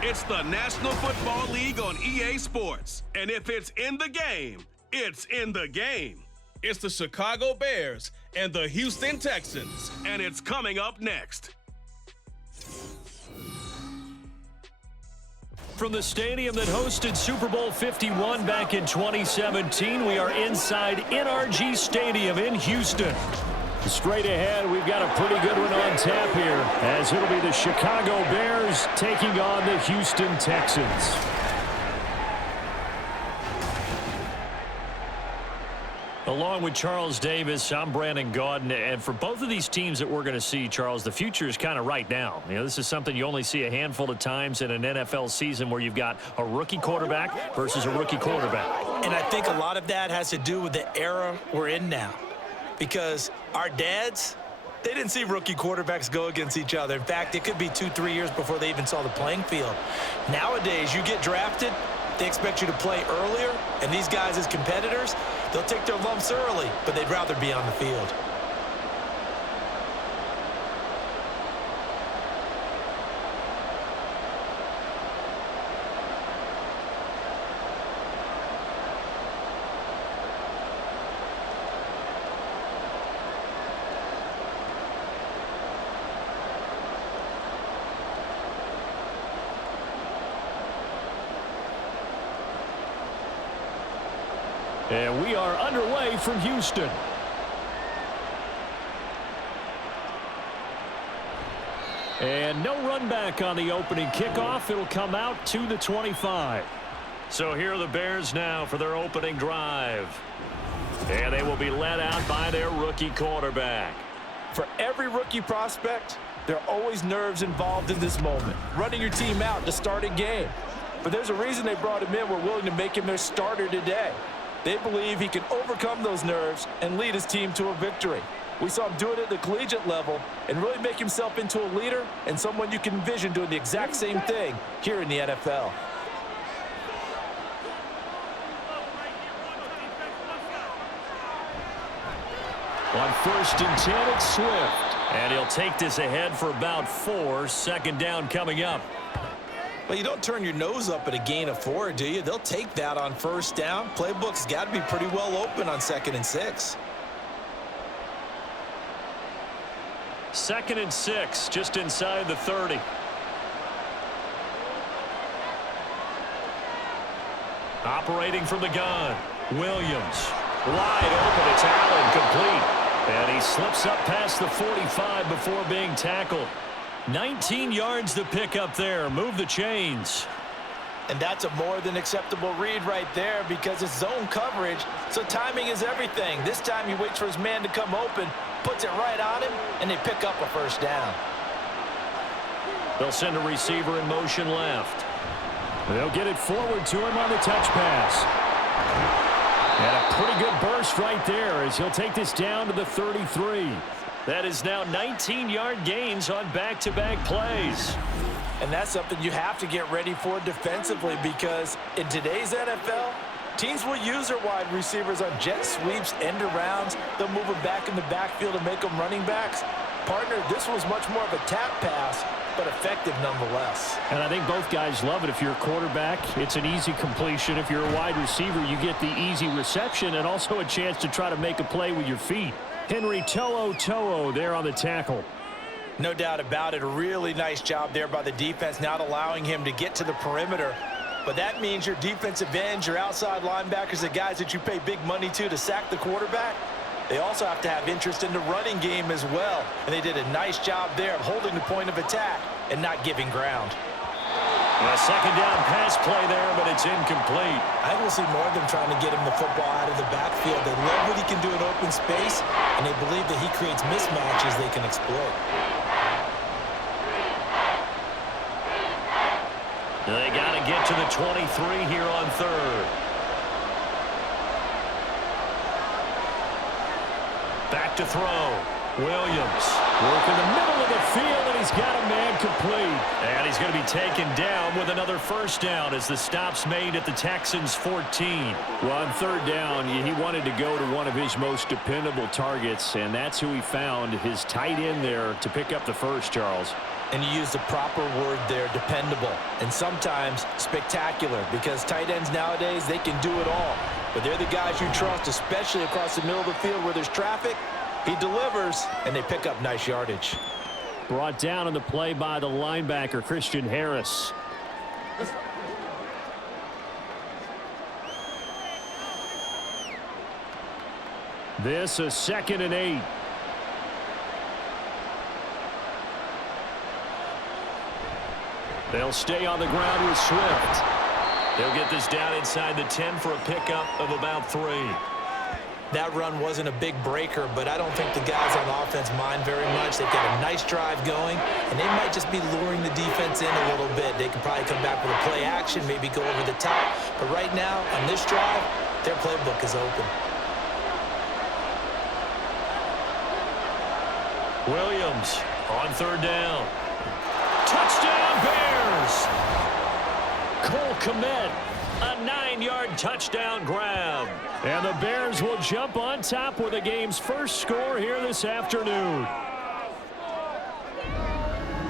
It's the National Football League on EA Sports. And if it's in the game, it's in the game. It's the Chicago Bears and the Houston Texans. And it's coming up next. From the stadium that hosted Super Bowl 51 back in 2017, we are inside NRG Stadium in Houston. Straight ahead, we've got a pretty good one on tap here, as it'll be the Chicago Bears taking on the Houston Texans. Along with Charles Davis, I'm Brandon Gaudin, and for both of these teams that we're going to see, Charles, the future is kind of right now. You know, this is something you only see a handful of times in an NFL season where you've got a rookie quarterback versus a rookie quarterback. And I think a lot of that has to do with the era we're in now. Because our dads, they didn't see rookie quarterbacks go against each other. In fact, it could be 2-3 years before they even saw the playing field. Nowadays, you get drafted, they expect you to play earlier, and these guys as competitors, they'll take their lumps early, but they'd rather be on the field. And we are underway from Houston. And no run back on the opening kickoff. It'll come out to the 25. So here are the Bears now for their opening drive. And they will be led out by their rookie quarterback. For every rookie prospect, there are always nerves involved in this moment. Running your team out to start a game. But there's a reason they brought him in. We're willing to make him their starter today. They believe he can overcome those nerves and lead his team to a victory. We saw him do it at the collegiate level and really make himself into a leader and someone you can envision doing the exact same thing here in the NFL. On 1st and 10, it's Swift. And he'll take this ahead for about 4. Second down coming up. Well, you don't turn your nose up at a gain of 4, do you? They'll take that on 1st down. Playbook's got to be pretty well open on 2nd and 6. 2nd and 6, just inside the 30. Operating from the gun, Williams. Wide open, it's Allen, complete. And he slips up past the 45 before being tackled. 19 yards to pick up there. Move the chains. And that's a more than acceptable read right there because it's zone coverage, so timing is everything. This time he waits for his man to come open, puts it right on him, and they pick up a 1st down. They'll send a receiver in motion left. They'll get it forward to him on the touch pass. And a pretty good burst right there as he'll take this down to the 33. That is now 19-yard gains on back-to-back plays. And that's something you have to get ready for defensively because in today's NFL, teams will use their wide receivers on jet sweeps, end arounds. They'll move them back in the backfield and make them running backs. Partner, this was much more of a tap pass, but effective nonetheless. And I think both guys love it. If you're a quarterback, it's an easy completion. If you're a wide receiver, you get the easy reception and also a chance to try to make a play with your feet. Henry To'o there on the tackle. No doubt about it. A really nice job there by the defense, not allowing him to get to the perimeter. But that means your defensive ends, your outside linebackers, the guys that you pay big money to sack the quarterback, they also have to have interest in the running game as well. And they did a nice job there of holding the point of attack and not giving ground. A 2nd down pass play there, but it's incomplete. I think we'll see more of them trying to get him the football out of the backfield. They love what he can do in open space, and they believe that he creates mismatches they can exploit. They got to get to the 23 here on 3rd. Back to throw. Williams working the middle of the field, and he's got a man complete. And he's going to be taken down with another 1st down as the stop's made at the Texans' 14. Well, on 3rd down, he wanted to go to one of his most dependable targets, and that's who he found, his tight end there, to pick up the 1st, Charles. And you use the proper word there, dependable, and sometimes spectacular, because tight ends nowadays, they can do it all. But they're the guys you trust, especially across the middle of the field where there's traffic. He delivers, and they pick up nice yardage. Brought down on the play by the linebacker, Christian Harris. This is 2nd and 8. They'll stay on the ground with Swift. They'll get this down inside the 10 for a pickup of about 3. That run wasn't a big breaker, but I don't think the guys on offense mind very much. They've got a nice drive going, and they might just be luring the defense in a little bit. They could probably come back with a play action, maybe go over the top. But right now, on this drive, their playbook is open. Williams on 3rd down. Touchdown, Bears! Cole Kmet, a 9-yard touchdown grab. And the Bears will jump on top with the game's first score here this afternoon.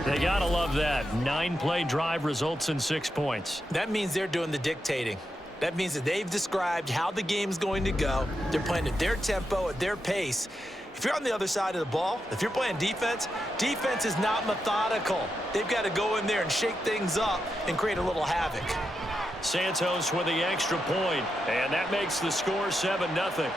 They gotta love that. 9-play drive results in 6 points. That means they're doing the dictating. That means that they've described how the game's going to go. They're playing at their tempo, at their pace. If you're on the other side of the ball, if you're playing defense, defense is not methodical. They've got to go in there and shake things up and create a little havoc. Santos with the extra point, and that makes the score 7-0.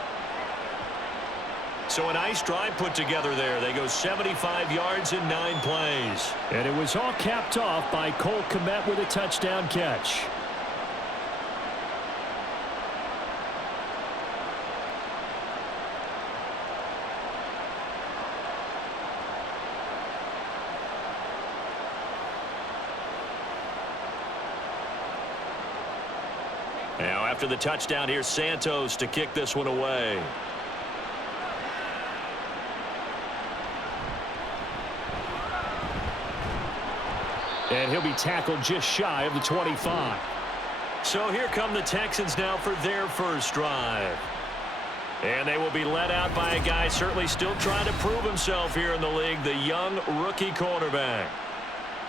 So a nice drive put together there. They go 75 yards in 9 plays. And it was all capped off by Cole Kmet with a touchdown catch. Now after the touchdown, here's Santos to kick this one away. And he'll be tackled just shy of the 25. So here come the Texans now for their first drive. And they will be led out by a guy certainly still trying to prove himself here in the league, the young rookie quarterback.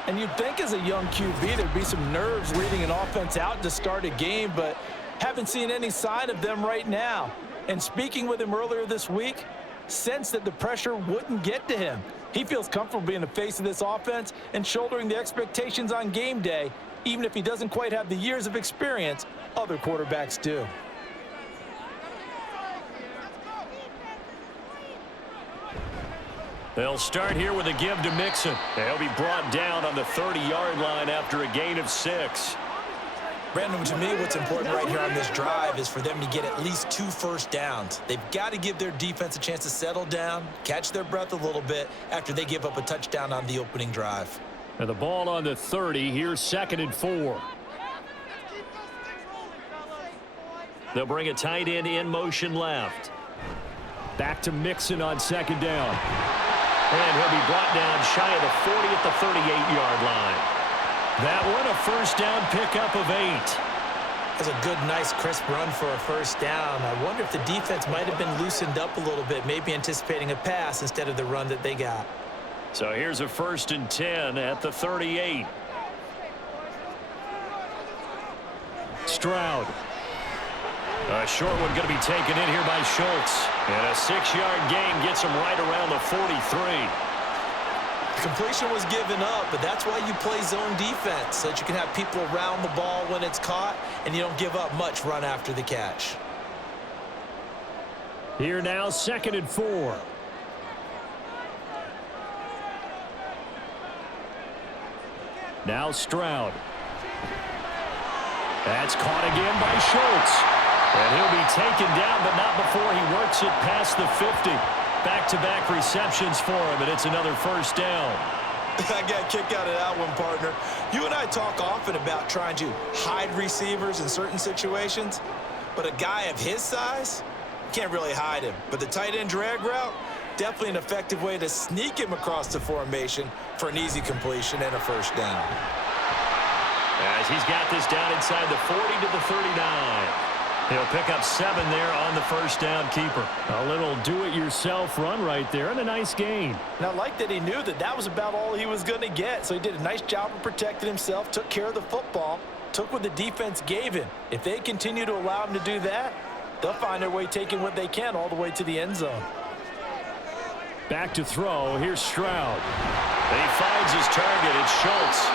And you'd think as a young QB there'd be some nerves leading an offense out to start a game, but haven't seen any sign of them right now. And speaking with him earlier this week, sensed that the pressure wouldn't get to him. He feels comfortable being the face of this offense and shouldering the expectations on game day, even if he doesn't quite have the years of experience other quarterbacks do. They'll start here with a give to Mixon. They'll be brought down on the 30-yard line after a gain of 6. Brandon, to me, what's important right here on this drive is for them to get at least 2 first downs. They've got to give their defense a chance to settle down, catch their breath a little bit after they give up a touchdown on the opening drive. And the ball on the 30. Here's 2nd and 4. They'll bring a tight end in motion left. Back to Mixon on 2nd down. And he'll be brought down shy of the 40 at the 38-yard line. That one a first down pickup of 8. That's a good, nice, crisp run for a first down. I wonder if the defense might have been loosened up a little bit, maybe anticipating a pass instead of the run that they got. So here's a 1st and 10 at the 38. Stroud. A short one going to be taken in here by Schultz. And a 6-yard gain gets him right around the 43. Completion was given up, but that's why you play zone defense, so that you can have people around the ball when it's caught, and you don't give up much run after the catch. Here now, 2nd and 4. Now Stroud. That's caught again by Schultz. And he'll be taken down, but not before he works it past the 50. Back-to-back receptions for him, and it's another first down. I got a kick out of that one, partner. You and I talk often about trying to hide receivers in certain situations, but a guy of his size, can't really hide him. But the tight end drag route, definitely an effective way to sneak him across the formation for an easy completion and a first down. As he's got this down inside the 40 to the 39. He'll pick up 7 there on the first down keeper. A little do-it-yourself run right there and a nice gain. And I like that he knew that that was about all he was going to get. So he did a nice job of protecting himself, took care of the football, took what the defense gave him. If they continue to allow him to do that, they'll find their way taking what they can all the way to the end zone. Back to throw. Here's Stroud. He finds his target. It's Schultz.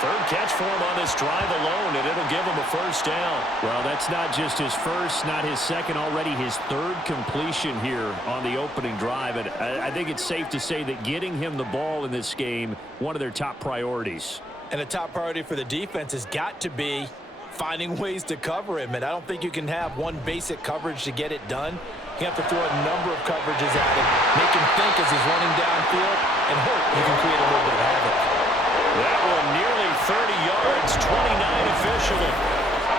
Third catch for him on this drive alone, and it'll give him a first down. Well, that's not just his first, not his second, already his third completion here on the opening drive. And I think it's safe to say that getting him the ball in this game, one of their top priorities. And a top priority for the defense has got to be finding ways to cover him. And I don't think you can have one basic coverage to get it done. You have to throw a number of coverages at him, make him think as he's running downfield, and hope you can create a little bit of havoc. That one nearly 30 yards, 29 officially.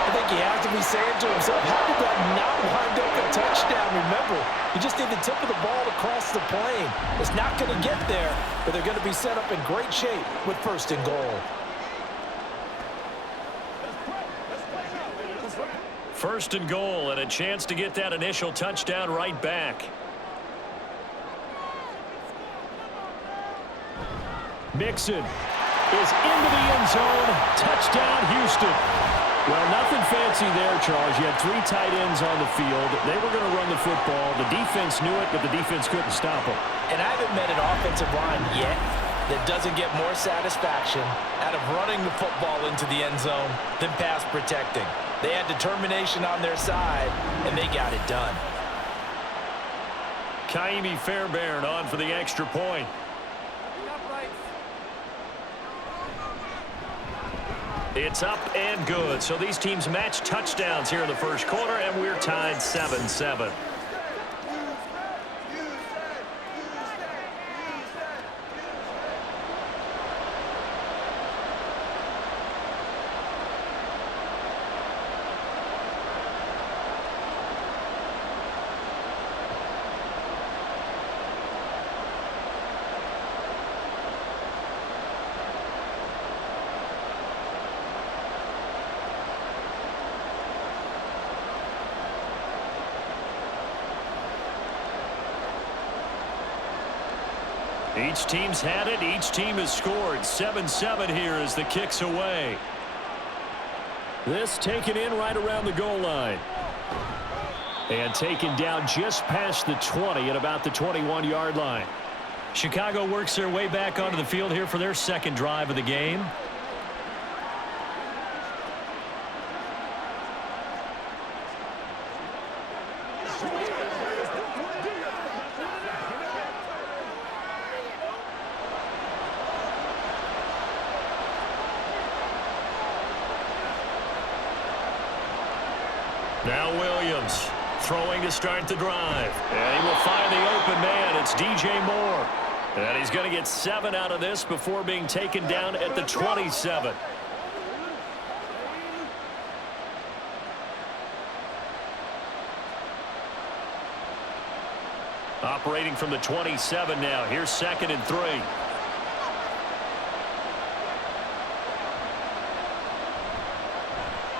I think he has to be saying to himself, how did that not wind up a touchdown? Remember, you just need the tip of the ball to cross the plane. It's not going to get there, but they're going to be set up in great shape with first and goal. First and goal, and a chance to get that initial touchdown right back. Mixon is into the end zone. Touchdown, Houston. Well, nothing fancy there, Charles. You had 3 tight ends on the field. They were going to run the football. The defense knew it, but the defense couldn't stop them. And I haven't met an offensive line yet that doesn't get more satisfaction out of running the football into the end zone than pass protecting. They had determination on their side, and they got it done. Kaimi Fairbairn on for the extra point. It's up and good. So these teams match touchdowns here in the first quarter, and we're tied 7-7. Each team's had it. Each team has scored. 7-7 here as the kick's away. This taken in right around the goal line. And taken down just past the 20 at about the 21-yard line. Chicago works their way back onto the field here for their second drive of the game. Now Williams throwing to start the drive. And he will find the open man. It's DJ Moore. And he's going to get 7 out of this before being taken down at the 27. Operating from the 27 now. Here's 2nd and 3.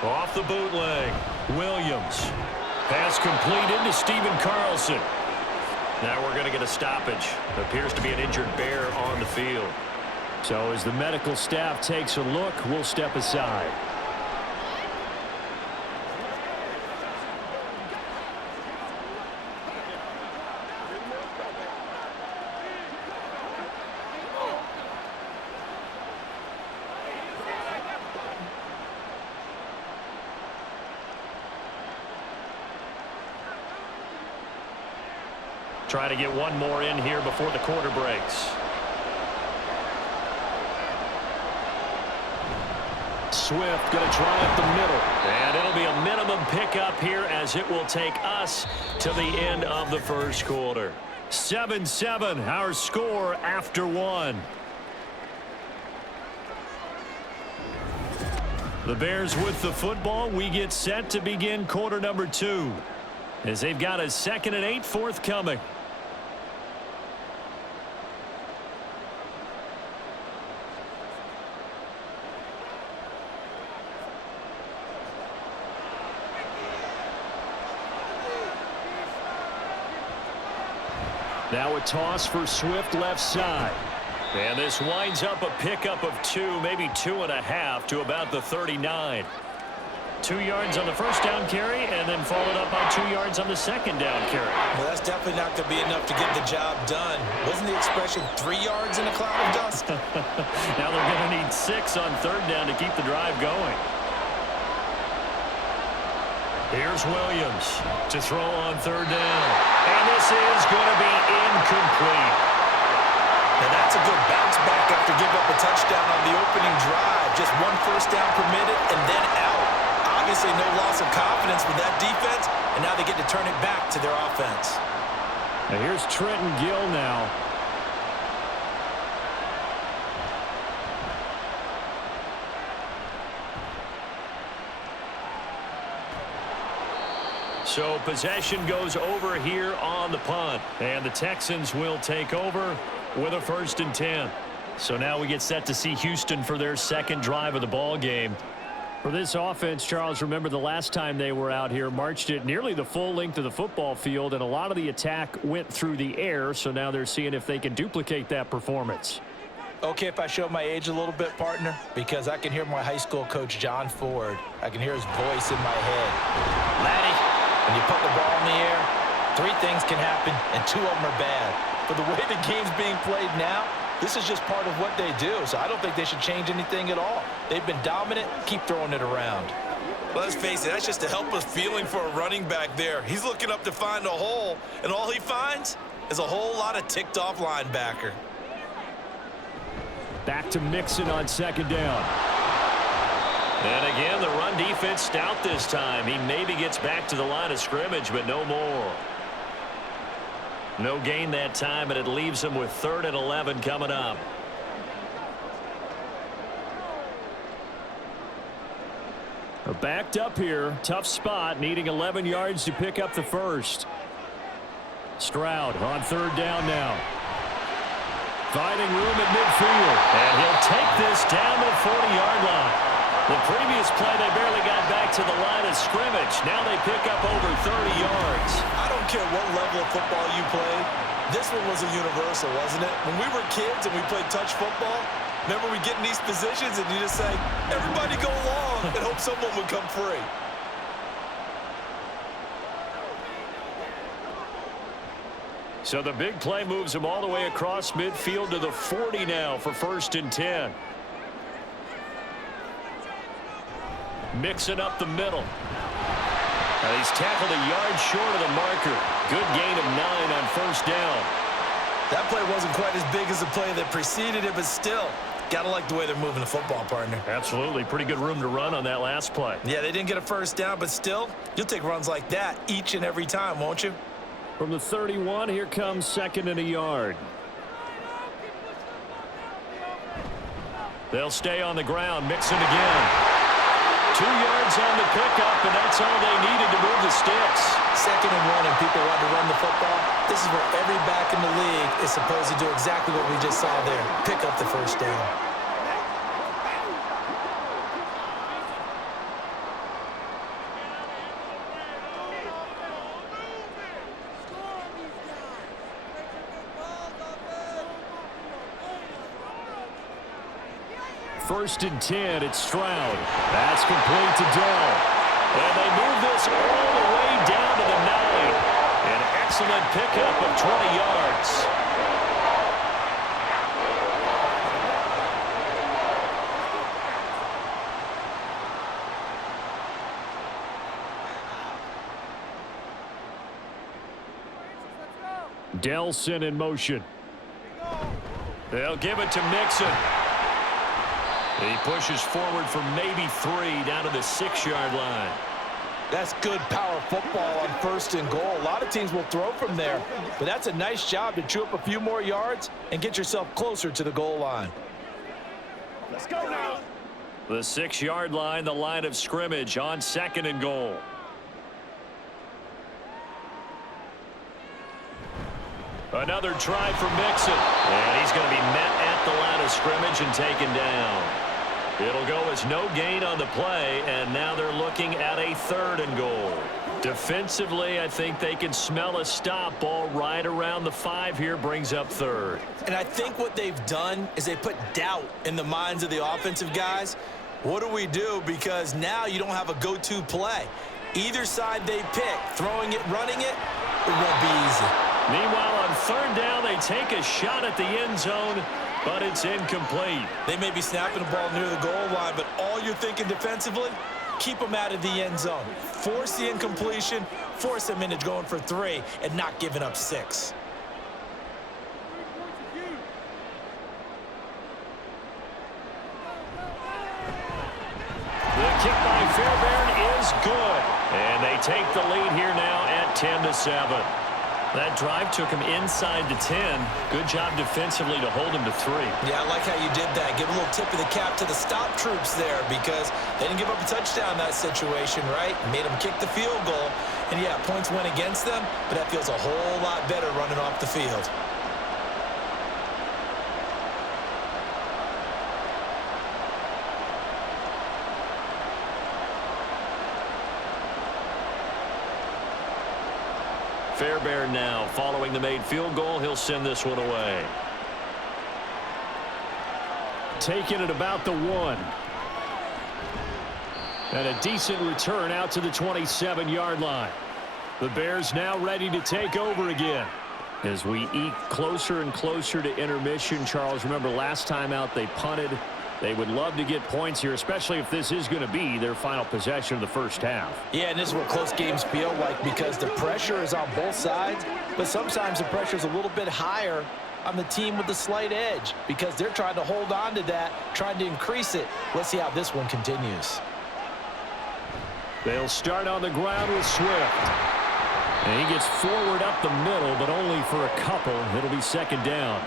Off the bootleg. Williams. Pass complete into Stephen Carlson. Now we're going to get a stoppage. Appears to be an injured Bear on the field. So as the medical staff takes a look, we'll step aside. Try to get one more in here before the quarter breaks. Swift going to try up the middle. And it'll be a minimum pickup here as it will take us to the end of the first quarter. 7-7, our score after 1. The Bears with the football. We get set to begin quarter number 2 as they've got a 2nd and 8 forthcoming. Now a toss for Swift left side. And this winds up a pickup of 2, maybe 2.5 to about the 39. 2 yards on the first down carry, and then followed up by 2 yards on the second down carry. Well, that's definitely not going to be enough to get the job done. Wasn't the expression 3 yards in a cloud of dust? Now they're going to need 6 on third down to keep the drive going. Here's Williams to throw on third down. And this is going to be incomplete. Now that's a good bounce back after giving up a touchdown on the opening drive. Just 1 first down permitted and then out. Obviously no loss of confidence with that defense, and now they get to turn it back to their offense. Now here's Trenton Gill now. So possession goes over here on the punt. And the Texans will take over with a 1st and 10. So now we get set to see Houston for their second drive of the ball game. For this offense, Charles, remember the last time they were out here, marched it nearly the full length of the football field, and a lot of the attack went through the air, so now they're seeing if they can duplicate that performance. Okay, if I show my age a little bit, partner, because I can hear my high school coach, John Ford. I can hear his voice in my head. Laddie, when you put the ball in the air, 3 things can happen, and 2 of them are bad. But the way the game's being played now, this is just part of what they do, so I don't think they should change anything at all. They've been dominant. Keep throwing it around. Well, let's face it, that's just a helpless feeling for a running back there. He's looking up to find a hole, and all he finds is a whole lot of ticked-off linebacker. Back to Mixon on second down. And again, the run defense stout this time. He maybe gets back to the line of scrimmage, but no more. No gain that time, and it leaves him with 3rd and 11 coming up. Backed up here. Tough spot. Needing 11 yards to pick up the first. Stroud on third down now. Finding room at midfield. And he'll take this down to the 40-yard line. The previous play, they barely got back to the line of scrimmage. Now they pick up over 30 yards. I don't care what level of football you play. This one was a universal, wasn't it? When we were kids and we played touch football, remember we get in these positions and you just say, everybody go along and hope someone would come free. So the big play moves him all the way across midfield to the 40 now for 1st and 10. Mixing up the middle. He's tackled a yard short of the marker. Good gain of 9 on 1st down. That play wasn't quite as big as the play that preceded it, but still, gotta like the way they're moving the football, partner. Absolutely. Pretty good room to run on that last play. Yeah, they didn't get a 1st down, but still, you'll take runs like that each and every time, won't you? From the 31, here comes 2nd and a yard. They'll stay on the ground. Mixon again. 2 yards on the pickup, and that's all they needed to move the sticks. 2nd and 1, and people want to run the football. This is where every back in the league is supposed to do exactly what we just saw there. Pick up the 1st down. First and 10, it's Stroud. That's complete to Dell. And they move this all the way down to the 9. An excellent pickup of 20 yards. Delson in motion. They'll give it to Mixon. He pushes forward for maybe 3 down to the 6-yard line. That's good power football on 1st and goal. A lot of teams will throw from there, but that's a nice job to chew up a few more yards and get yourself closer to the goal line. Let's go now. The 6-yard line, the line of scrimmage on 2nd and goal. Another try for Mixon. And he's going to be met at the line of scrimmage and taken down. It'll go as no gain on the play, and now they're looking at a 3rd and goal. Defensively, I think they can smell a stop. Ball right around the 5 here, brings up 3rd. And I think what they've done is they put doubt in the minds of the offensive guys. What do we do? Because now you don't have a go-to play. Either side they pick, throwing it, running it, it won't be easy. Meanwhile, on 3rd down, they take a shot at the end zone, but it's incomplete. They may be snapping the ball near the goal line, but all you're thinking defensively, keep them out of the end zone. Force the incompletion, force them into going for 3, and not giving up 6. The kick by Fairbairn is good. And they take the lead here now at 10-7. That drive took him inside the 10. Good job defensively to hold him to 3. Yeah, I like how you did that. Give a little tip of the cap to the stop troops there because they didn't give up a touchdown in that situation, right? Made them kick the field goal. And, yeah, points went against them, but that feels a whole lot better running off the field. Fairbairn now following the made field goal. He'll send this one away. Taking it about the 1. And a decent return out to the 27-yard line. The Bears now ready to take over again. As we eke closer and closer to intermission, Charles, remember last time out they punted. They would love to get points here, especially if this is going to be their final possession of the first half. Yeah, and this is what close games feel like because the pressure is on both sides, but sometimes the pressure is a little bit higher on the team with the slight edge because they're trying to hold on to that, trying to increase it. Let's see how this one continues. They'll start on the ground with Swift. And he gets forward up the middle, but only for a couple. It'll be 2nd down.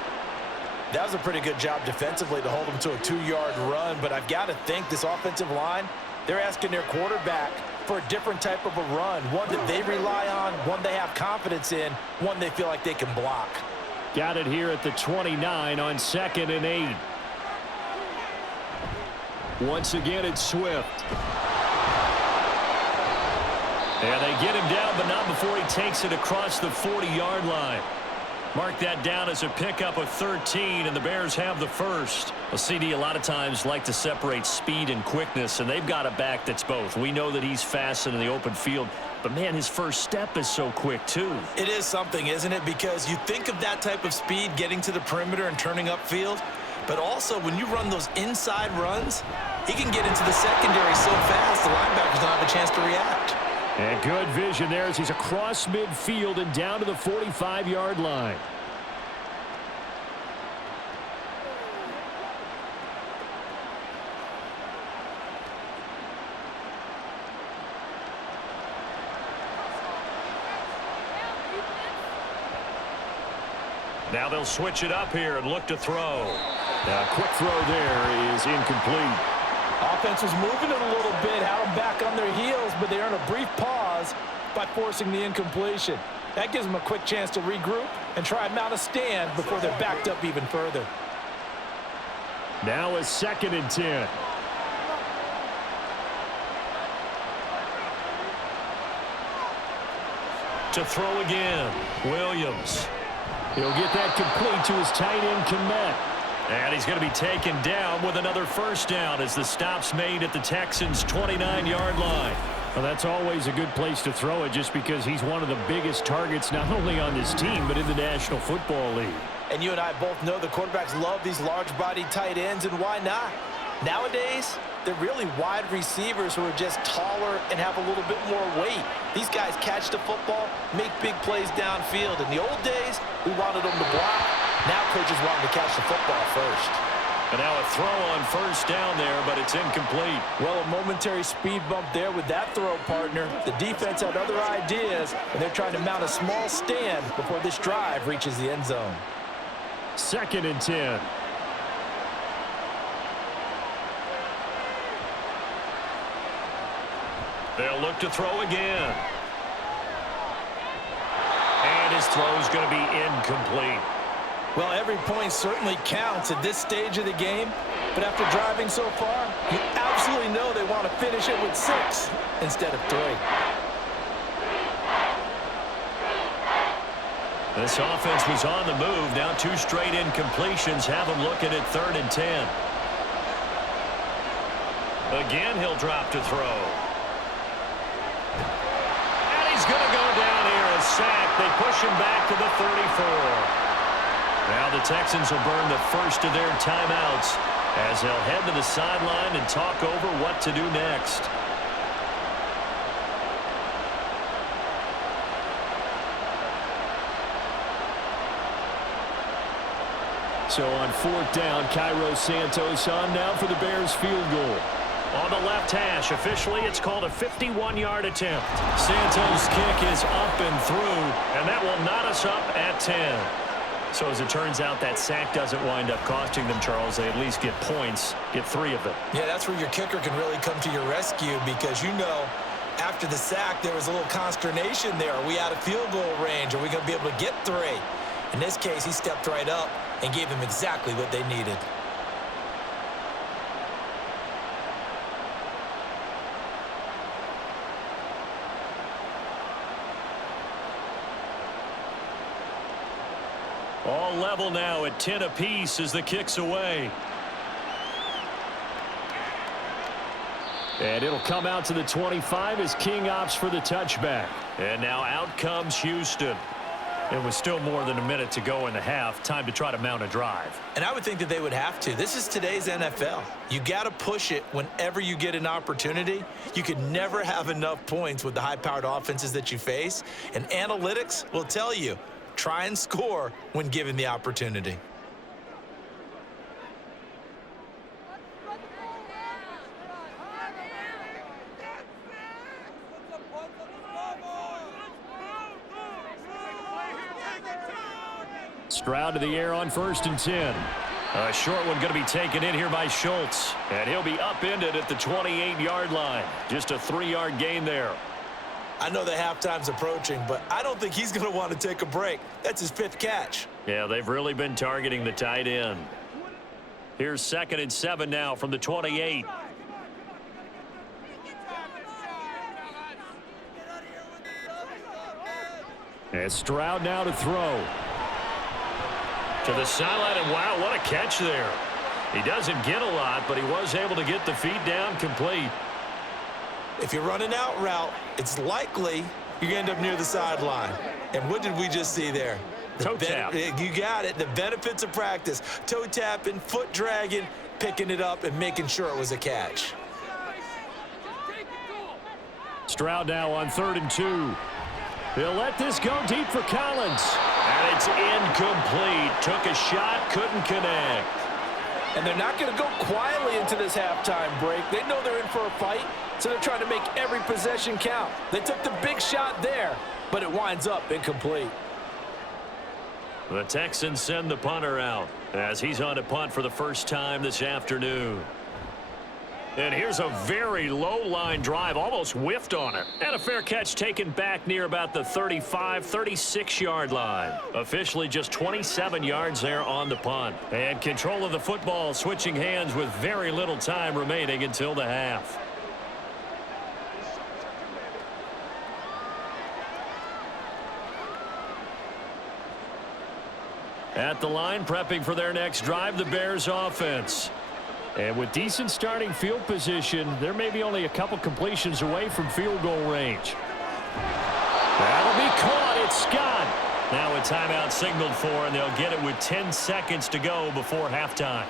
That was a pretty good job defensively to hold them to a 2-yard run, but I've got to think this offensive line, they're asking their quarterback for a different type of a run, one that they rely on, one they have confidence in, one they feel like they can block. Got it here at the 29 on 2nd and 8. Once again, it's Swift. And they get him down, but not before he takes it across the 40-yard line. Mark that down as a pickup of 13, and the Bears have the first. Well, CD a lot of times like to separate speed and quickness, and they've got a back that's both. We know that he's fast in the open field, but, man, his first step is so quick, too. It is something, isn't it? Because you think of that type of speed getting to the perimeter and turning upfield, but also when you run those inside runs, he can get into the secondary so fast the linebackers don't have a chance to react. And good vision there as he's across midfield and down to the 45-yard line. Now they'll switch it up here and look to throw. A quick throw there is incomplete. Offense was moving it a little bit, had them back on their heels, but they earn a brief pause by forcing the incompletion. That gives them a quick chance to regroup and try and mount a stand before they're backed up even further. Now a 2nd and 10. To throw again, Williams. He'll get that complete to his tight end, Kmet. And he's going to be taken down with another first down as the stop's made at the Texans' 29-yard line. Well, that's always a good place to throw it just because he's one of the biggest targets not only on this team but in the National Football League. And you and I both know the quarterbacks love these large-body tight ends, and why not? Nowadays, they're really wide receivers who are just taller and have a little bit more weight. These guys catch the football, make big plays downfield. In the old days, we wanted them to block. Now coaches want them to catch the football first. And now a throw on first down there, but it's incomplete. Well, a momentary speed bump there with that throw, partner. The defense had other ideas, and they're trying to mount a small stand before this drive reaches the end zone. 2nd and 10. They'll look to throw again. And his throw is going to be incomplete. Well, every point certainly counts at this stage of the game, but after driving so far, you absolutely know they want to finish it with 6 instead of 3. This offense was on the move. Now 2 straight incompletions have them looking at 3rd and 10. Again, he'll drop to throw. And he's going to go down here, a sack. They push him back to the 34. Now the Texans will burn the first of their timeouts as they'll head to the sideline and talk over what to do next. So on 4th down, Cairo Santos on now for the Bears field goal. On the left hash, officially it's called a 51-yard attempt. Santos' kick is up and through, and that will knot us up at 10. So as it turns out, that sack doesn't wind up costing them, Charles. They at least get points, get 3 of them. Yeah, that's where your kicker can really come to your rescue because, you know, after the sack, there was a little consternation there. Are we out of field goal range? Are we going to be able to get 3? In this case, he stepped right up and gave them exactly what they needed. All level now at 10 apiece as the kick's away. And it'll come out to the 25 as King opts for the touchback. And now out comes Houston. It was still more than a minute to go in the half. Time to try to mount a drive. And I would think that they would have to. This is today's NFL. You got to push it whenever you get an opportunity. You could never have enough points with the high-powered offenses that you face. And analytics will tell you, try and score when given the opportunity. Stroud to the air on 1st and 10. A short one going to be taken in here by Schultz. And he'll be upended at the 28-yard line. Just a 3-yard gain there. I know the halftime's approaching, but I don't think he's going to want to take a break. That's his 5th catch. Yeah, they've really been targeting the tight end. Here's 2nd and 7 now from the 28. And Stroud now to throw. To the sideline, and wow, what a catch there. He doesn't get a lot, but he was able to get the feet down complete. If you're running out route, it's likely you're going to end up near the sideline. And what did we just see there? Toe tap. You got it. The benefits of practice. Toe tapping, foot dragging, picking it up, and making sure it was a catch. Stroud now on 3rd and 2. He'll let this go deep for Collins. And it's incomplete. Took a shot, couldn't connect. And they're not going to go quietly into this halftime break. They know they're in for a fight, so they're trying to make every possession count. They took the big shot there, but it winds up incomplete. The Texans send the punter out as he's on to punt for the first time this afternoon. And here's a very low line drive, almost whiffed on it. And a fair catch taken back near about the 35, 36-yard line. Officially just 27 yards there on the punt. And control of the football switching hands with very little time remaining until the half. At the line, prepping for their next drive, the Bears offense. And with decent starting field position, there may be only a couple completions away from field goal range. That'll be caught. It's Scott. Now a timeout signaled for, and they'll get it with 10 seconds to go before halftime.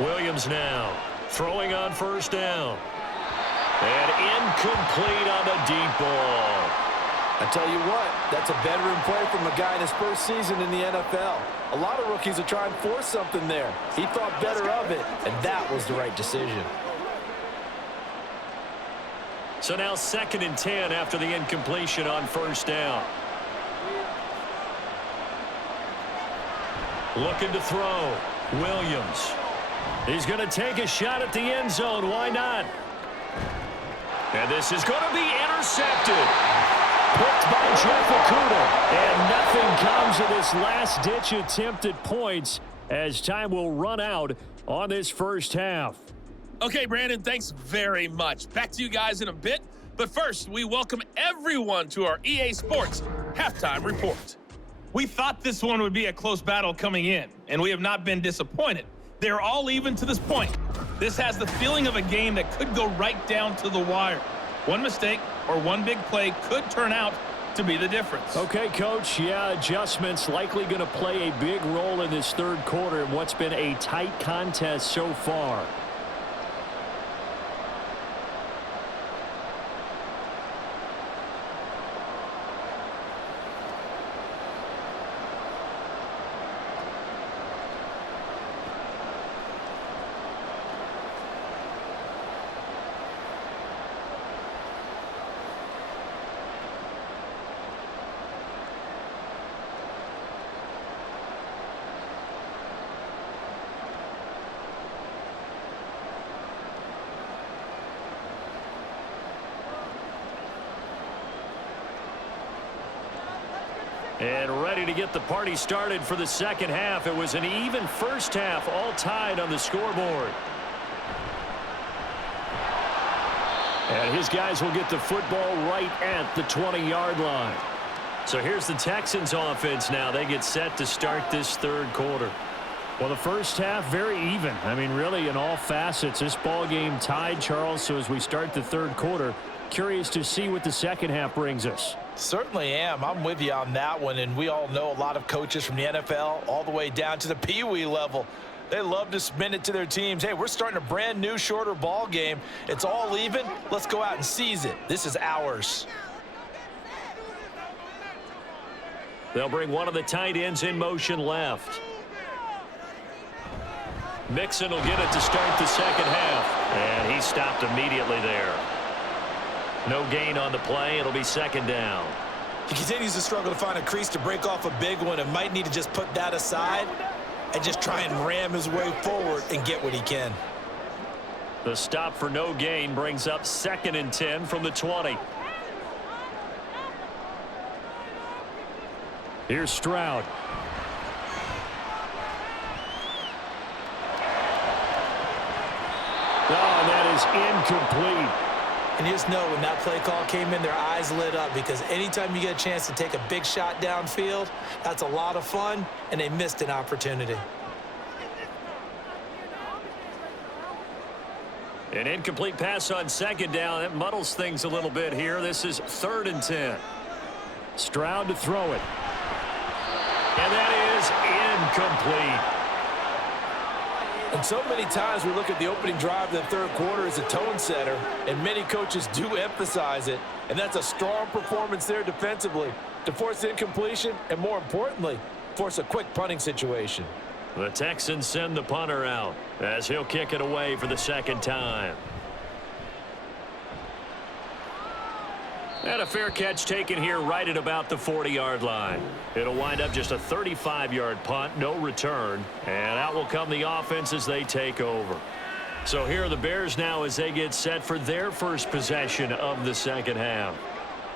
Williams now throwing on 1st down. And incomplete on the deep ball. I tell you what, that's a veteran play from a guy in his first season in the NFL. A lot of rookies are trying to force something there. He thought better of it, and that was the right decision. So now 2nd and 10 after the incompletion on first down. Looking to throw. Williams. He's going to take a shot at the end zone. Why not? And this is going to be intercepted. Picked by Jeff Okudah. And nothing comes of this last-ditch attempt at points as time will run out on this first half. Okay, Brandon, thanks very much. Back to you guys in a bit. But first, we welcome everyone to our EA Sports Halftime Report. We thought this one would be a close battle coming in, and we have not been disappointed. They're all even to this point. This has the feeling of a game that could go right down to the wire. One mistake or one big play could turn out to be the difference. Okay, Coach. Yeah, adjustments likely going to play a big role in this third quarter in what's been a tight contest so far. And ready to get the party started for the second half. It was an even first half, all tied on the scoreboard. And his guys will get the football right at the 20-yard line. So here's the Texans offense now. They get set to start this third quarter. Well, the first half, very even. I mean, really, in all facets, this ball game tied, Charles. So as we start the third quarter, curious to see what the second half brings us. Certainly am. I'm with you on that one, and we all know a lot of coaches from the NFL all the way down to the Pee-wee level. They love to spin it to their teams. Hey, we're starting a brand new, shorter ball game. It's all even. Let's go out and seize it. This is ours. They'll bring one of the tight ends in motion left. Mixon will get it to start the second half. And he stopped immediately there. No gain on the play. It'll be second down. He continues to struggle to find a crease to break off a big one and might need to just put that aside and just try and ram his way forward and get what he can. The stop for no gain brings up 2nd and 10 from the 20. Here's Stroud. Oh, and that is incomplete. And you just know when that play call came in, their eyes lit up, because anytime you get a chance to take a big shot downfield, that's a lot of fun, and they missed an opportunity. An incomplete pass on second down. That muddles things a little bit here. This is 3rd and 10. Stroud to throw it. And that is incomplete. And so many times we look at the opening drive of the third quarter as a tone setter, and many coaches do emphasize it. And that's a strong performance there defensively to force incompletion and, more importantly, force a quick punting situation. The Texans send the punter out as he'll kick it away for the second time. And a fair catch taken here right at about the 40-yard line. It'll wind up just a 35-yard punt, no return. And out will come the offense as they take over. So here are the Bears now as they get set for their first possession of the second half.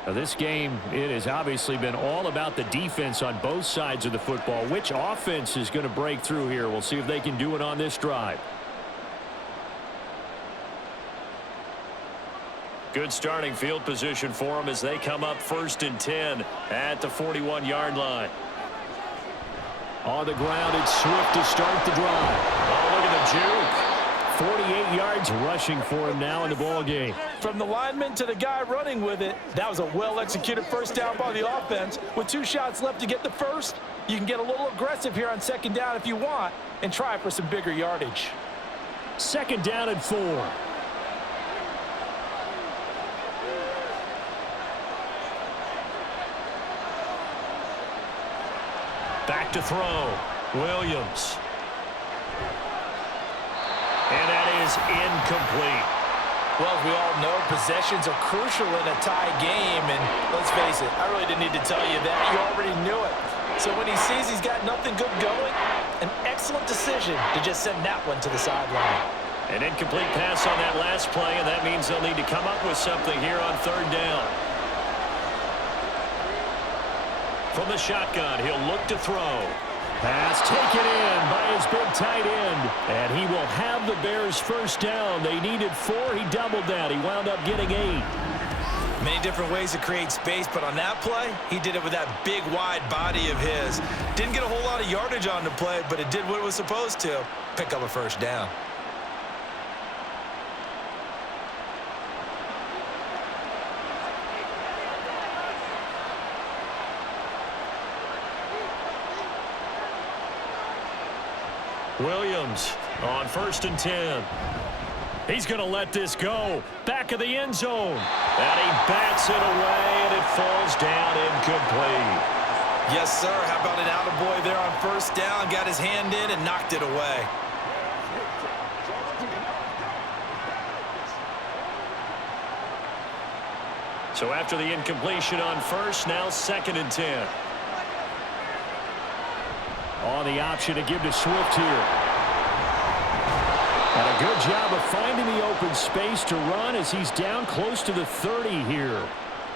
Now, this game, it has obviously been all about the defense on both sides of the football. Which offense is going to break through here? We'll see if they can do it on this drive. Good starting field position for them as they come up 1st and 10 at the 41-yard line. On the ground, it's Swift to start the drive. Oh, look at the juke. 48 yards rushing for him now in the ball game. From the lineman to the guy running with it, that was a well-executed first down by the offense. With 2 shots left to get the first, you can get a little aggressive here on second down if you want and try for some bigger yardage. 2nd down and 4. Back to throw. Williams. And that is incomplete. Well, as we all know, possessions are crucial in a tie game, and let's face it, I really didn't need to tell you that. You already knew it. So when he sees he's got nothing good going, an excellent decision to just send that one to the sideline. An incomplete pass on that last play, and that means they'll need to come up with something here on third down. From the shotgun, he'll look to throw. Pass taken in by his big tight end. And he will have the Bears first down. They needed 4. He doubled that. He wound up getting 8. Many different ways to create space, but on that play, he did it with that big, wide body of his. Didn't get a whole lot of yardage on the play, but it did what it was supposed to. Pick up a first down. Williams on 1st and 10. He's going to let this go. Back of the end zone. And he bats it away, and it falls down incomplete. Yes, sir. How about an attaboy there on 1st down? Got his hand in and knocked it away. So after the incompletion on 1st, now 2nd and 10. On the option to give to Swift here. And a good job of finding the open space to run as he's down close to the 30 here.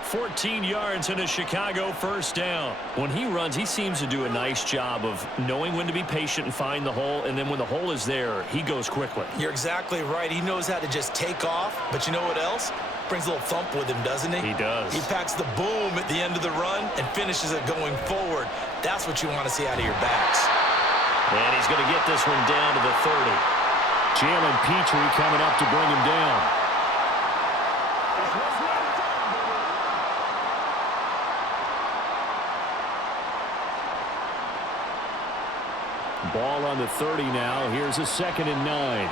14 yards and a Chicago first down. When he runs, he seems to do a nice job of knowing when to be patient and find the hole, and then when the hole is there, he goes quickly. You're exactly right. He knows how to just take off, but you know what else? Brings a little thump with him, doesn't he? He does. He packs the boom at the end of the run and finishes it going forward. That's what you want to see out of your backs. And he's going to get this one down to the 30. Jalen Petrie coming up to bring him down. Ball on the 30 now. Here's a 2nd and 9.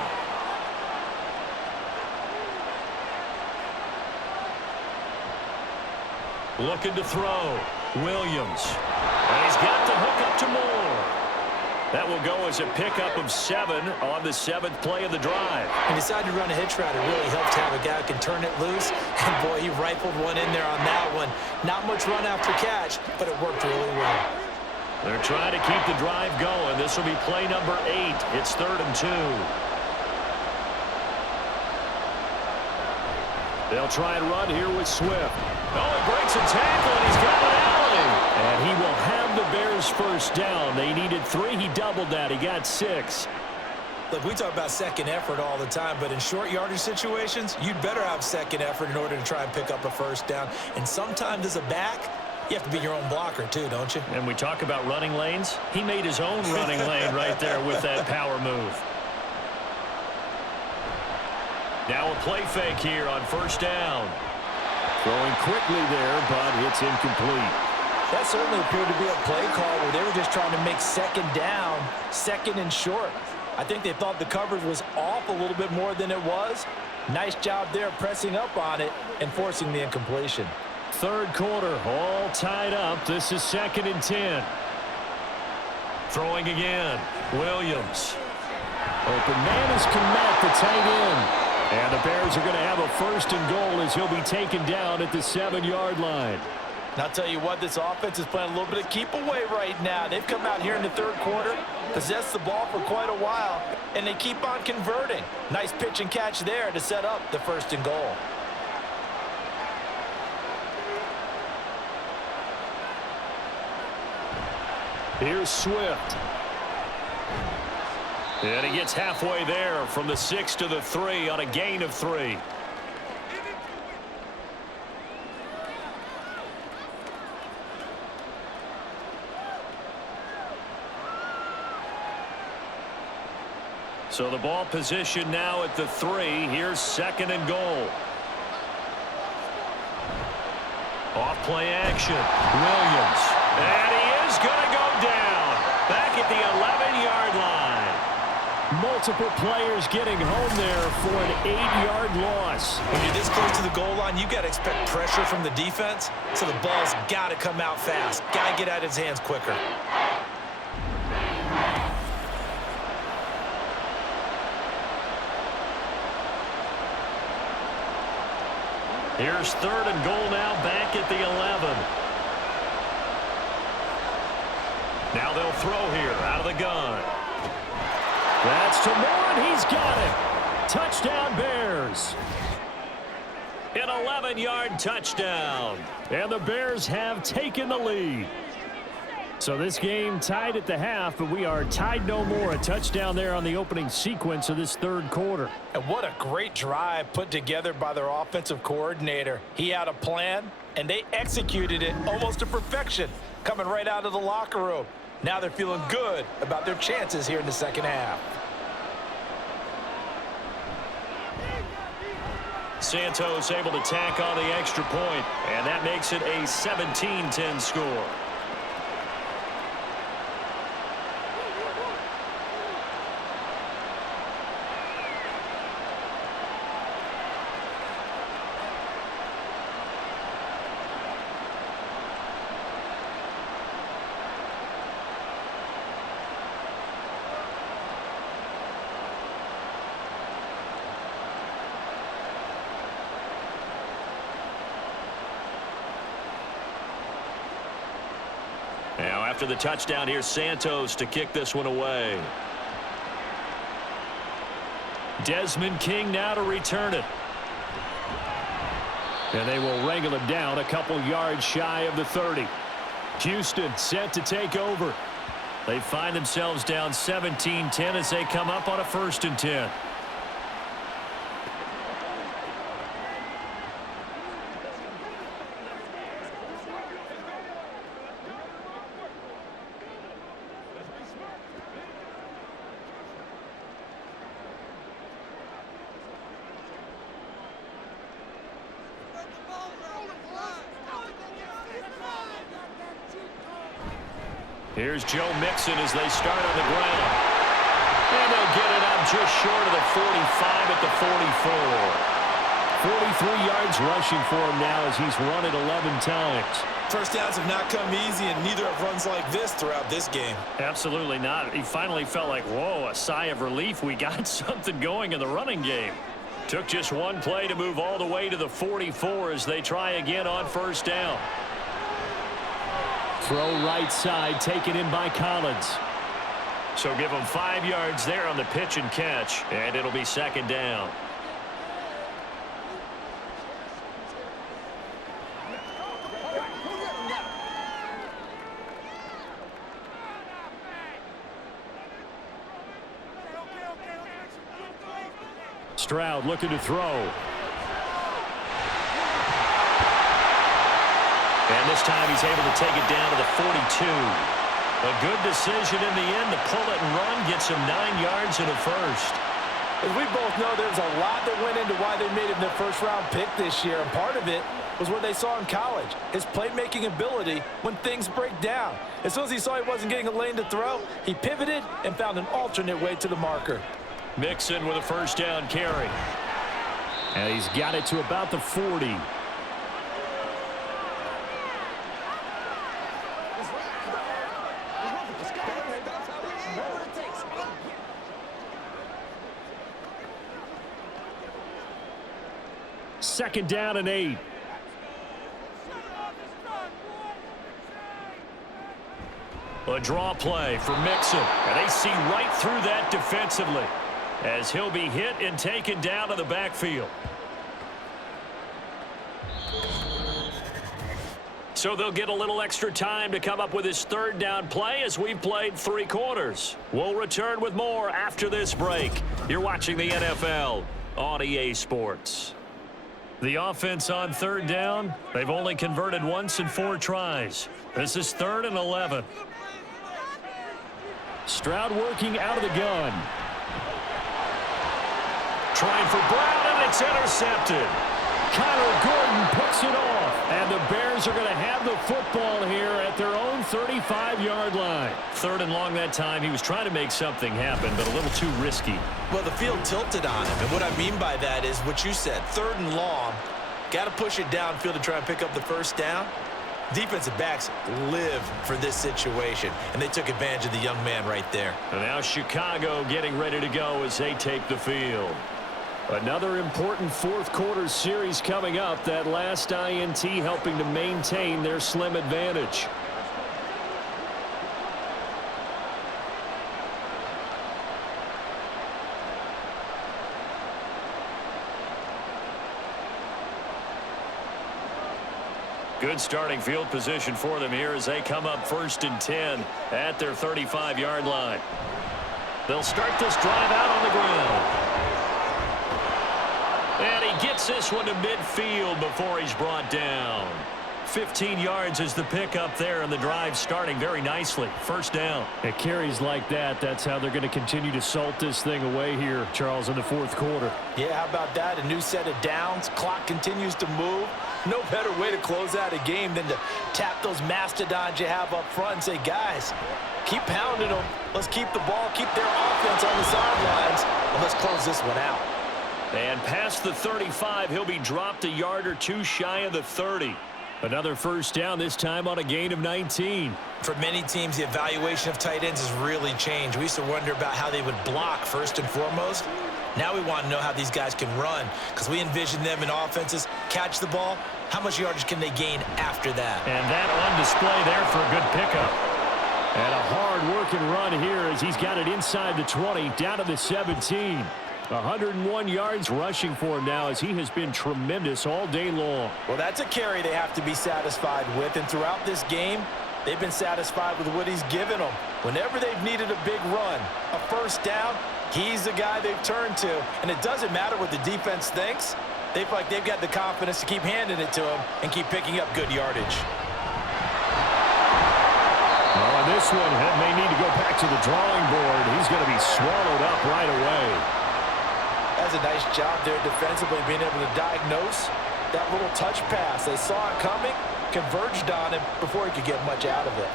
Looking to throw. Williams. And he's got the hook up to Moore. That will go as a pickup of 7 on the 7th play of the drive. He decided to run a hitch route. It really helped to have a guy who can turn it loose. And, boy, he rifled one in there on that one. Not much run after catch, but it worked really well. They're trying to keep the drive going. This will be play number 8. It's 3rd and 2. They'll try and run here with Swift. Oh, he breaks a tackle, and he's got an alley. And he will have the Bears first down. They needed 3. He doubled that. He got 6. Look, we talk about second effort all the time, but in short yardage situations, you'd better have second effort in order to try and pick up a first down. And sometimes as a back, you have to be your own blocker too, don't you? And we talk about running lanes. He made his own running lane right there with that power move. Now a play fake here on 1st down. Throwing quickly there, but it's incomplete. That certainly appeared to be a play call where they were just trying to make 2nd down, 2nd and short. I think they thought the coverage was off a little bit more than it was. Nice job there pressing up on it and forcing the incompletion. 3rd quarter, all tied up. This is 2nd and 10. Throwing again. Williams. Open man is Kmet, the tight end. And the Bears are going to have a 1st and goal as he'll be taken down at the 7-yard line. And I'll tell you what, this offense is playing a little bit of keep away right now. They've come out here in the 3rd quarter, possessed the ball for quite a while, and they keep on converting. Nice pitch and catch there to set up the 1st and goal. Here's Swift. And he gets halfway there from the 6 to the 3 on a gain of 3. So the ball position now at the 3. Here's 2nd and goal. Off play action. Williams. And he is going to go down. Back at the 11-yard line. Multiple players getting home there for an 8-yard loss. When you're this close to the goal line, you got to expect pressure from the defense, so the ball's got to come out fast. Got to get out of his hands quicker. Here's 3rd and goal now, back at the 11. Now they'll throw here out of the gun. That's to Moore, and he's got it. Touchdown, Bears. An 11-yard touchdown. And the Bears have taken the lead. So this game tied at the half, but we are tied no more. A touchdown there on the opening sequence of this 3rd quarter. And what a great drive put together by their offensive coordinator. He had a plan, and they executed it almost to perfection, coming right out of the locker room. Now they're feeling good about their chances here in the second half. Santos able to tack on the extra point, and that makes it a 17-10 score. Now after the touchdown, here's Santos to kick this one away. Desmond King now to return it. And they will wrangle him down a couple yards shy of the 30. Houston set to take over. They find themselves down 17-10 as they come up on a 1st and 10. Here's Joe Mixon as they start on the ground. And they'll get it up just short of the 45 at the 44. 43 yards rushing for him now as he's run it 11 times. First downs have not come easy, and neither have runs like this throughout this game. Absolutely not. He finally felt like, whoa, a sigh of relief. We got something going in the running game. Took just one play to move all the way to the 44 as they try again on 1st down. Throw right side, taken in by Collins. So give them 5 yards there on the pitch and catch, and it'll be 2nd down. Stroud looking to throw. And this time he's able to take it down to the 42. A good decision in the end to pull it and run, gets him 9 yards and a 1st. As we both know, there's a lot that went into why they made him their 1st-round pick this year, and part of it was what they saw in college, his playmaking ability when things break down. As soon as he saw he wasn't getting a lane to throw, he pivoted and found an alternate way to the marker. Mixon with a 1st down carry. And he's got it to about the 40. Second down and 8. A draw play for Mixon. And they see right through that defensively as he'll be hit and taken down to the backfield. So they'll get a little extra time to come up with his 3rd down play as we've played 3 quarters. We'll return with more after this break. You're watching the NFL on EA Sports. The offense on 3rd down, they've only converted once in 4 tries. This is 3rd and 11. Stroud working out of the gun. Trying for Brown, and it's intercepted. Kyler Gordon picks it off, and the Bears are going to have the football here at their own 35-yard line. 3rd and long that time. He was trying to make something happen, but a little too risky. Well, the field tilted on him, and what I mean by that is what you said, 3rd and long, got to push it downfield to try and pick up the 1st down. Defensive backs live for this situation, and they took advantage of the young man right there. And now Chicago getting ready to go as they take the field. Another important fourth quarter series coming up. That last INT helping to maintain their slim advantage. Good starting field position for them here as they come up 1st and 10 at their 35-yard line. They'll start this drive out on the ground. And he gets this one to midfield before he's brought down. 15 yards is the pickup there, and the drive starting very nicely. 1st down. It carries like that. That's how they're going to continue to salt this thing away here, Charles, in the fourth quarter. Yeah, how about that? A new set of downs. Clock continues to move. No better way to close out a game than to tap those mastodons you have up front and say, guys, keep pounding them. Let's keep the ball, keep their offense on the sidelines, and let's close this one out. And past the 35, he'll be dropped a yard or two shy of the 30. Another 1st down, this time on a gain of 19. For many teams, the evaluation of tight ends has really changed. We used to wonder about how they would block first and foremost. Now we want to know how these guys can run, because we envision them in offenses catch the ball. How much yardage can they gain after that? And that on display there for a good pickup. And a hard-working run here as he's got it inside the 20, down to the 17. 101 yards rushing for him now as he has been tremendous all day long. Well, that's a carry they have to be satisfied with, and throughout this game, they've been satisfied with what he's given them. Whenever they've needed a big run, a 1st down, he's the guy they've turned to, and it doesn't matter what the defense thinks. They feel like they've got the confidence to keep handing it to him and keep picking up good yardage. Oh, and this one may need to go back to the drawing board. He's going to be swallowed up right away. That's a nice job there defensively, being able to diagnose that little touch pass. They saw it coming, converged on him before he could get much out of it.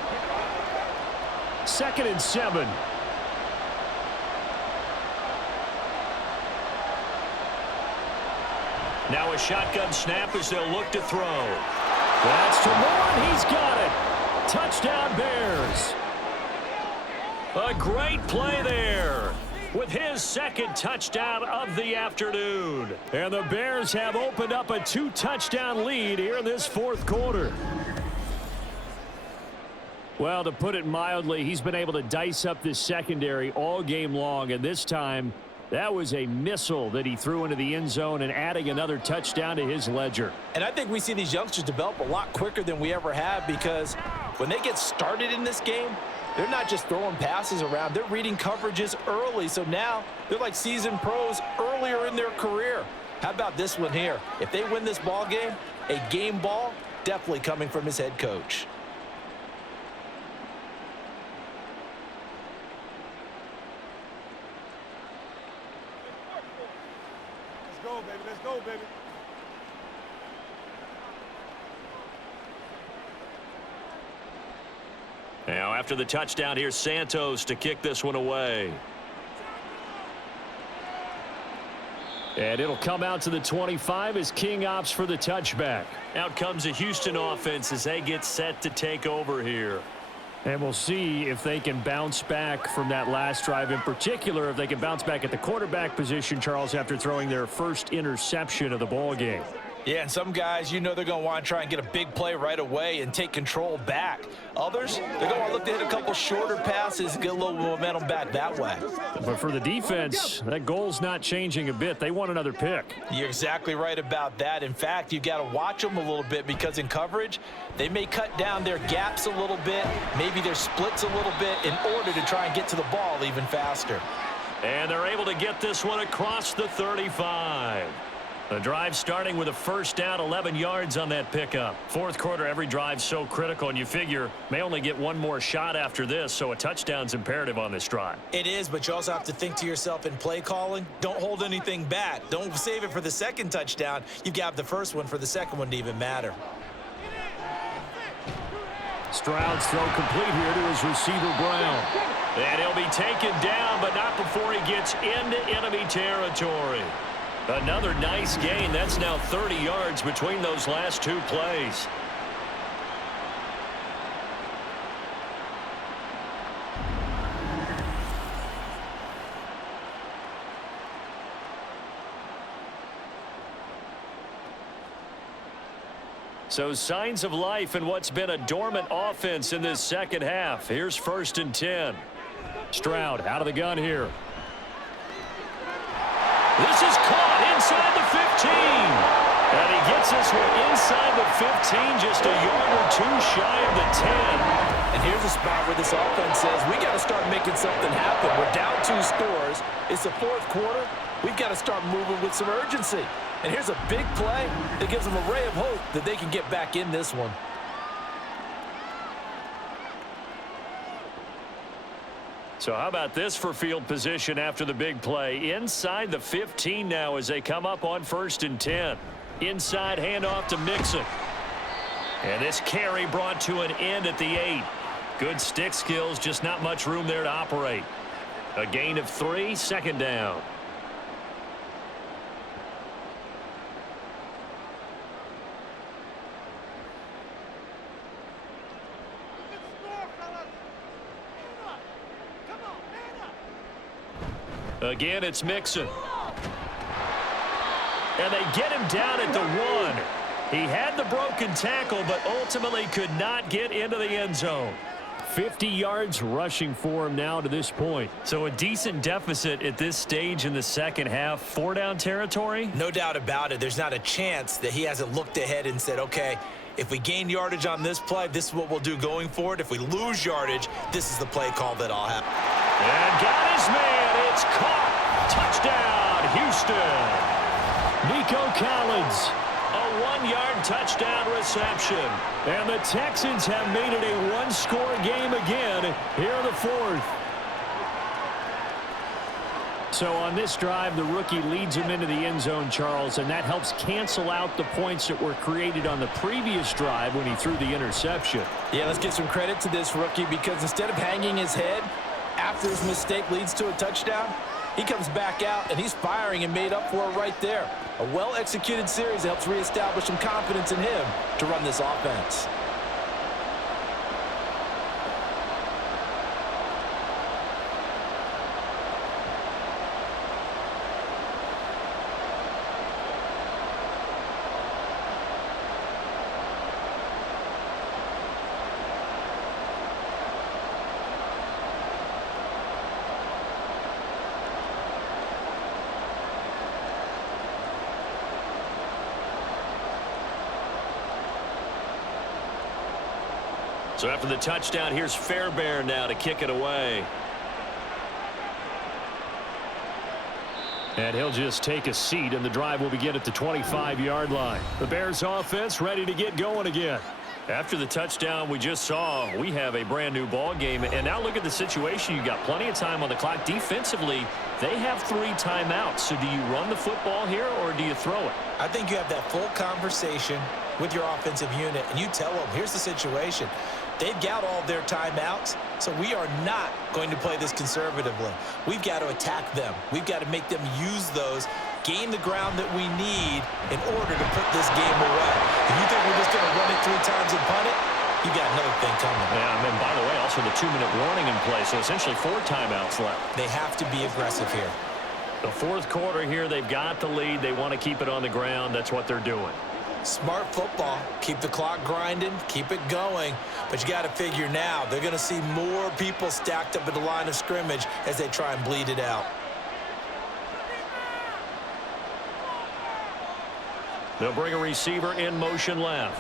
2nd and 7. Now a shotgun snap as they'll look to throw. That's to Moore. He's got it. Touchdown, Bears. A great play there with his 2nd touchdown of the afternoon. And the Bears have opened up a 2-touchdown lead here in this fourth quarter. Well, to put it mildly, he's been able to dice up this secondary all game long, and this time that was a missile that he threw into the end zone and adding another touchdown to his ledger. And I think we see these youngsters develop a lot quicker than we ever have, because when they get started in this game, they're not just throwing passes around. They're reading coverages early. So now they're like seasoned pros earlier in their career. How about this one here? If they win this ball game, a game ball definitely coming from his head coach. Let's go, baby. Let's go, baby. Now after the touchdown, here's Santos to kick this one away. And it'll come out to the 25 as King opts for the touchback. Out comes the Houston offense as they get set to take over here. And we'll see if they can bounce back from that last drive. In particular, if they can bounce back at the quarterback position, Charles, after throwing their first interception of the ball game. Yeah, and some guys, you know, they're going to want to try and get a big play right away and take control back. Others, they're going to want to look to hit a couple shorter passes and get a little momentum back that way. But for the defense, that goal's not changing a bit. They want another pick. You're exactly right about that. In fact, you've got to watch them a little bit, because in coverage, they may cut down their gaps a little bit, maybe their splits a little bit, in order to try and get to the ball even faster. And they're able to get this one across the 35. The drive starting with a first down, 11 yards on that pickup. Fourth quarter, every drive so critical, and you figure may only get one more shot after this, so a touchdown's imperative on this drive. It is, but you also have to think to yourself in play calling, don't hold anything back. Don't save it for the second touchdown. You've got the first one for the second one to even matter. Stroud's throw complete here to his receiver, Brown. And he'll be taken down, but not before he gets into enemy territory. Another nice gain. That's now 30 yards between those last two plays. So signs of life in what's been a dormant offense in this second half. Here's 1st and 10. Stroud out of the gun here. This is caught inside the 15. And he gets this one inside the 15, just a yard or two shy of the 10. And here's a spot where this offense says, we got to start making something happen. We're down 2 scores. It's the 4th quarter. We've got to start moving with some urgency. And here's a big play that gives them a ray of hope that they can get back in this one. So how about this for field position after the big play? Inside the 15 now as they come up on 1st and 10. Inside handoff to Mixon. And this carry brought to an end at the 8. Good stick skills, just not much room there to operate. A gain of 3, 2nd down. Again, it's Mixon. And they get him down at the 1. He had the broken tackle, but ultimately could not get into the end zone. 50 yards rushing for him now to this point. So a decent deficit at this stage in the second half. 4-down territory? No doubt about it. There's not a chance that he hasn't looked ahead and said, okay, if we gain yardage on this play, this is what we'll do going forward. If we lose yardage, this is the play call that I'll have. And got his man. It's caught. Touchdown, Houston. Nico Collins. A 1-yard touchdown reception. And the Texans have made it a 1-score game again here in the 4th. So on this drive, the rookie leads him into the end zone, Charles, and that helps cancel out the points that were created on the previous drive when he threw the interception. Yeah, let's give some credit to this rookie because instead of hanging his head after his mistake leads to a touchdown, he comes back out and he's firing and made up for it right there. A well-executed series that helps reestablish some confidence in him to run this offense. So after the touchdown, here's Fairbairn now to kick it away. And he'll just take a seat, and the drive will begin at the 25-yard line. The Bears offense ready to get going again. After the touchdown we just saw, we have a brand new ball game. And now look at the situation. You've got plenty of time on the clock. Defensively, they have 3 timeouts. So do you run the football here or do you throw it? I think you have that full conversation with your offensive unit, and you tell them, here's the situation. They've got all their timeouts, so we are not going to play this conservatively. We've got to attack them. We've got to make them use those, gain the ground that we need in order to put this game away. If you think we're just going to run it 3 times and punt it, you got another thing coming. Yeah, and by the way, also the 2-minute warning in play, so essentially 4 timeouts left. They have to be aggressive here. The 4th quarter here, they've got the lead. They want to keep it on the ground. That's what they're doing. Smart football. Keep the clock grinding. Keep it going. But you got to figure now, they're going to see more people stacked up at the line of scrimmage as they try and bleed it out. They'll bring a receiver in motion left.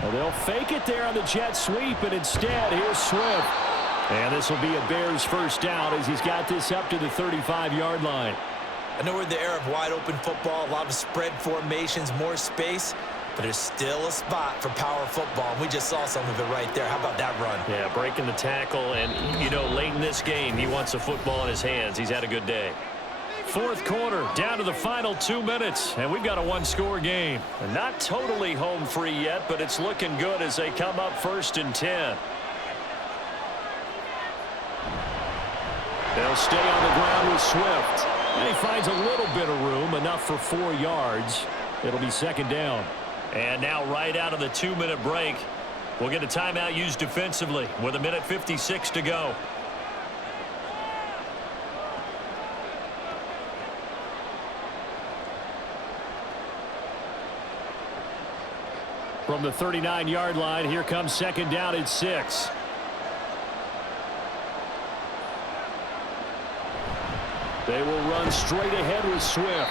Well, they'll fake it there on the jet sweep, and instead, here's Swift. And this will be a Bears first down as he's got this up to the 35-yard line. I know we're in the era of wide-open football, a lot of spread formations, more space, but there's still a spot for power football, and we just saw some of it right there. How about that run? Yeah, breaking the tackle, and, you know, late in this game, he wants the football in his hands. He's had a good day. 4th quarter, down to the final 2 minutes, and we've got a 1-score game. And not totally home free yet, but it's looking good as they come up 1st and 10. They'll stay on the ground with Swift. And he finds a little bit of room, enough for 4 yards. It'll be 2nd down. And now right out of the 2-minute break, we'll get a timeout used defensively with 1:56 to go. From the 39-yard line, here comes second down and 6. They will run straight ahead with Swift.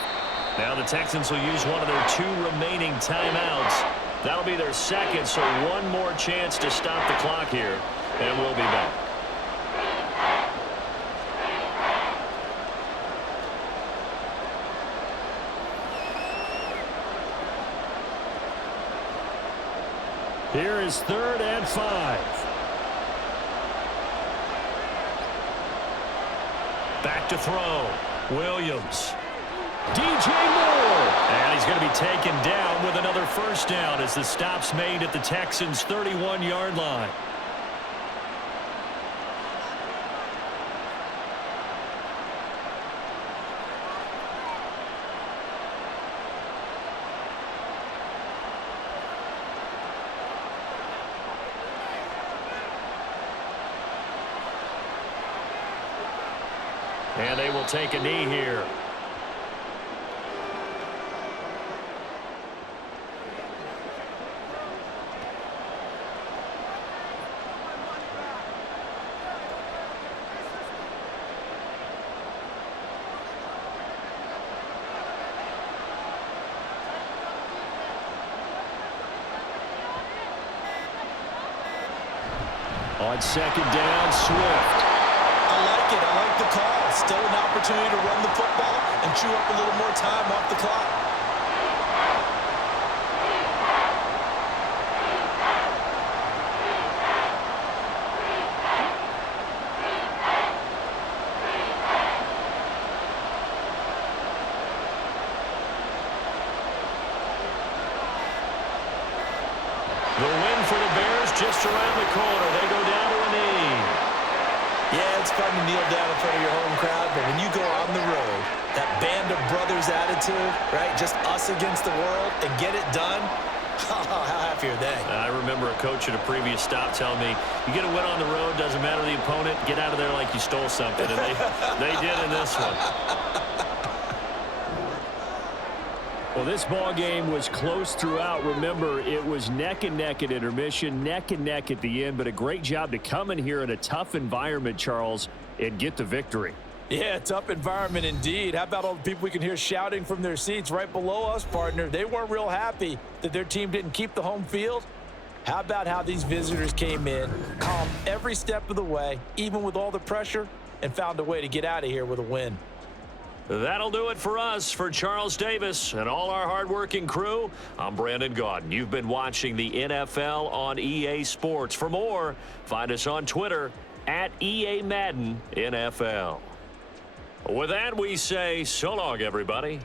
Now the Texans will use one of their 2 remaining timeouts. That'll be their second, so one more chance to stop the clock here, and we'll be back. Here is 3rd and 5. Back to throw. Williams. DJ Moore. And he's going to be taken down with another first down as the stop's made at the Texans' 31-yard line. And they will take a knee here. On second down, Swift. I like it. I like the call. Still an opportunity to run the football and chew up a little more time off the clock. The win for the Bears just around the corner. They go down to a knee. Yeah, it's fun to kneel down in front of your home crowd, but when you go on the road, that band of brothers attitude, right? Just us against the world and get it done. How happy are they? I remember a coach at a previous stop telling me, you get a win on the road, doesn't matter the opponent, get out of there like you stole something. And they did in this one. Well, this ball game was close throughout. Remember, it was neck and neck at intermission, neck and neck at the end, but a great job to come in here in a tough environment, Charles, and get the victory. Yeah, tough environment indeed. How about all the people we can hear shouting from their seats right below us, partner? They weren't real happy that their team didn't keep the home field. How about how these visitors came in, calm every step of the way, even with all the pressure, and found a way to get out of here with a win. That'll do it for us. For Charles Davis and all our hardworking crew, I'm Brandon Gaudin. You've been watching the NFL on EA Sports. For more, find us on Twitter at EA Madden NFL. With that, we say so long, everybody.